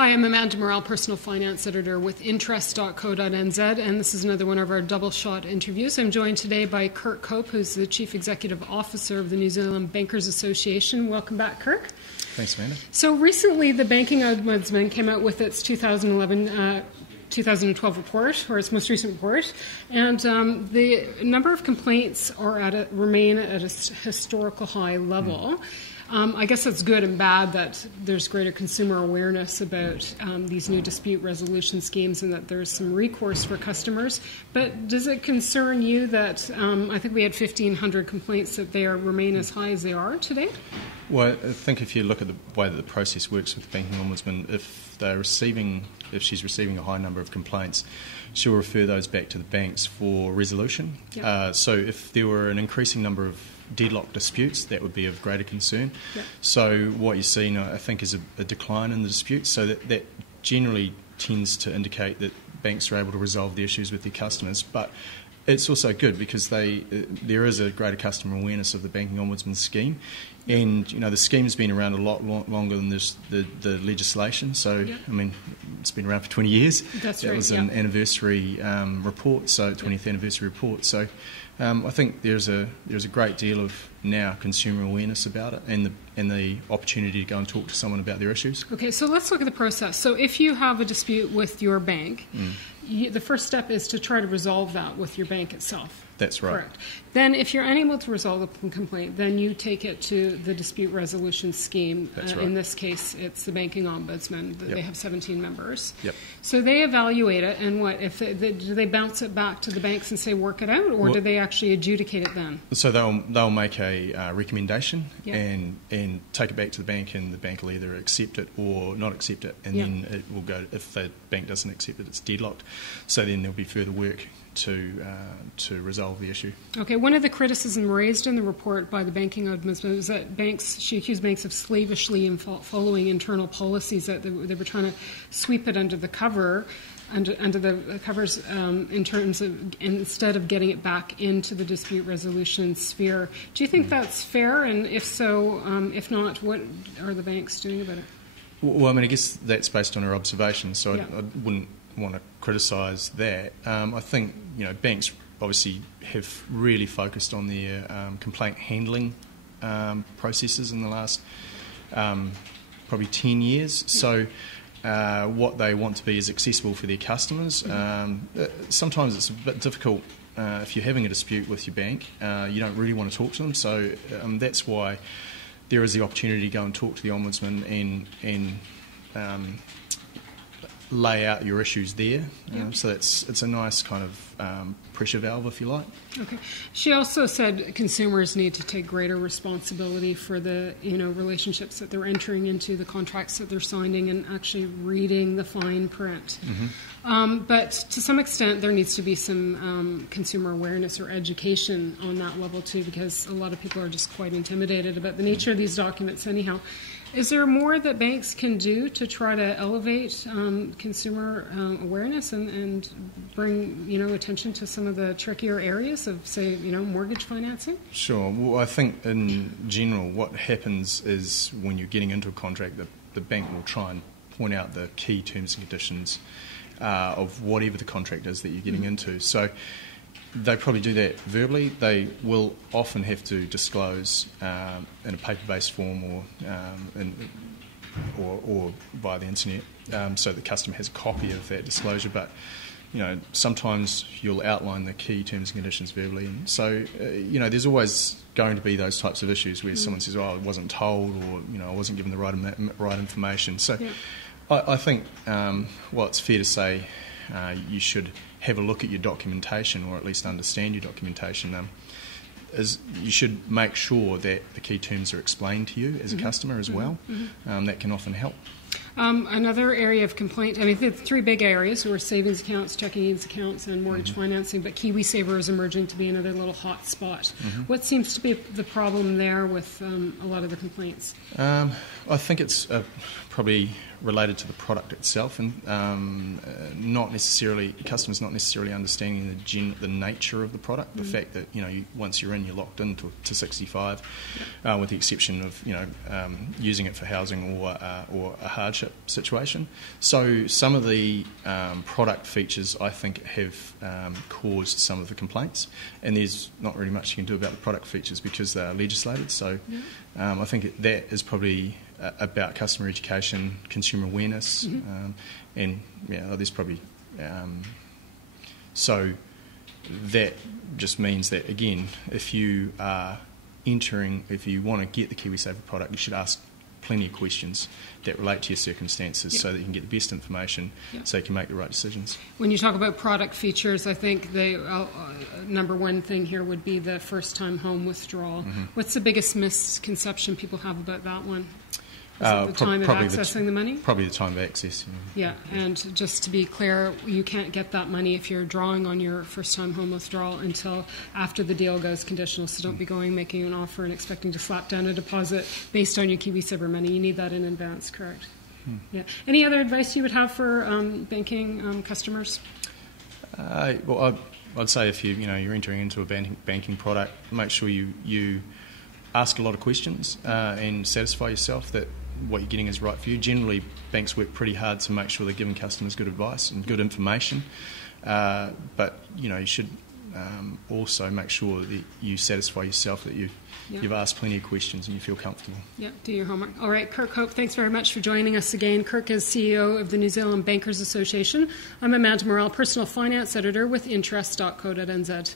Hi, I'm Amanda Morrall, Personal Finance Editor with Interest.co.nz, and this is another one of our double shot interviews. I'm joined today by Kirk, who's the Chief Executive Officer of the New Zealand Bankers Association. Welcome back, Kirk. Thanks, Amanda. So recently, the Banking Ombudsman came out with its 2012 report, or its most recent report, and the number of complaints remain at a historical high level. I guess it's good and bad that there's greater consumer awareness about these new dispute resolution schemes and that there's some recourse for customers. But does it concern you that I think we had 1,500 complaints that they remain as high as they are today? Well, I think if you look at the way that the process works with the Banking Ombudsman, if she's receiving a high number of complaints, she'll refer those back to the banks for resolution. Yep. So if there were an increasing number of deadlock disputes, that would be of greater concern. Yep. So what you're seeing, I think, is a decline in the disputes. So that generally tends to indicate that banks are able to resolve the issues with their customers. But it's also good because there is a greater customer awareness of the Banking Ombudsman scheme. And the scheme's been around a lot longer than the legislation. So yep. I mean, it's been around for 20 years. That's that right. was an anniversary report, so 20th anniversary report. So I think there's a great deal of now consumer awareness about it, and the opportunity to go and talk to someone about their issues. Okay, so let's look at the process. So if you have a dispute with your bank, the first step is to try to resolve that with your bank itself. That's right. Correct. Then if you're unable to resolve the complaint, then you take it to the dispute resolution scheme. That's right. In this case, it's the Banking Ombudsman. Yep. They have 17 members. Yep. So they evaluate it, and do they bounce it back to the banks and say work it out, or do they actually adjudicate it then? So they'll make a recommendation. Yep. and take it back to the bank, and the bank will either accept it or not accept it, and yep. then it will go. If the bank doesn't accept it, it's deadlocked. So then there'll be further work to resolve the issue. Okay, one of the criticisms raised in the report by the Banking Ombudsman is that she accused banks of slavishly following internal policies, that they were trying to sweep it under the cover, under the covers in terms of, instead of getting it back into the dispute resolution sphere. Do you think that's fair? And if so, if not, what are the banks doing about it? Well, I mean, I guess that's based on her observation, so yeah. I wouldn't want to criticise that. I think banks obviously have really focused on their complaint handling processes in the last probably 10 years. So what they want to be is accessible for their customers. Sometimes it's a bit difficult if you're having a dispute with your bank. You don't really want to talk to them, so that's why there is the opportunity to go and talk to the Ombudsman and lay out your issues there. So it's a nice kind of pressure valve, if you like. Okay. She also said consumers need to take greater responsibility for the relationships that they're entering into, the contracts that they're signing, and actually reading the fine print. But to some extent, there needs to be some consumer awareness or education on that level too, because a lot of people are just quite intimidated about the nature of these documents anyhow. Is there more that banks can do to try to elevate consumer awareness and bring attention to some of the trickier areas of, say, mortgage financing? Sure. Well, I think in general what happens is when you're getting into a contract, the bank will try and point out the key terms and conditions of whatever the contract is that you're getting into. So they probably do that verbally. They will often have to disclose in a paper-based form or via the internet, so the customer has a copy of that disclosure. But sometimes you'll outline the key terms and conditions verbally, and so there's always going to be those types of issues where someone says, "Oh, I wasn't told," or I wasn't given the right information. So I think it's fair to say you should have a look at your documentation, or at least understand your documentation. You should make sure that the key terms are explained to you as a customer as well. That can often help. Another area of complaint, the three big areas were savings accounts, checking accounts, and mortgage financing, but Kiwisaver is emerging to be another little hot spot. What seems to be the problem there with a lot of the complaints? I think it's probably related to the product itself, and not necessarily customers not necessarily understanding the nature of the product. The fact that once you're in, you're locked in to 65, with the exception of using it for housing or a hardship situation. So some of the product features I think have caused some of the complaints, and there's not really much you can do about the product features because they are legislated. So I think that is probably about customer education, consumer awareness, and there's probably so that just means that, again, if you want to get the Kiwisaver product, you should ask plenty of questions that relate to your circumstances so that you can get the best information so you can make the right decisions. When you talk about product features, I think the number one thing here would be the first-time home withdrawal. What's the biggest misconception people have about that one? Is it the time of accessing the money? Probably the time of access. Yeah, and just to be clear, you can't get that money if you're drawing on your first-time home withdrawal until after the deal goes conditional. So don't be making an offer and expecting to slap down a deposit based on your Kiwisaver money. You need that in advance, correct? Yeah. Any other advice you would have for banking customers? Well, I'd say if you're entering into a banking product, make sure you ask a lot of questions and satisfy yourself that what you're getting is right for you. Generally, banks work pretty hard to make sure they're giving customers good advice and good information, but you should also make sure that you satisfy yourself that you've asked plenty of questions and you feel comfortable. Yeah, do your homework. All right, Kirk Hope, thanks very much for joining us again. Kirk is CEO of the New Zealand Bankers Association. I'm Amanda Morrall, Personal Finance Editor with Interest.co.nz.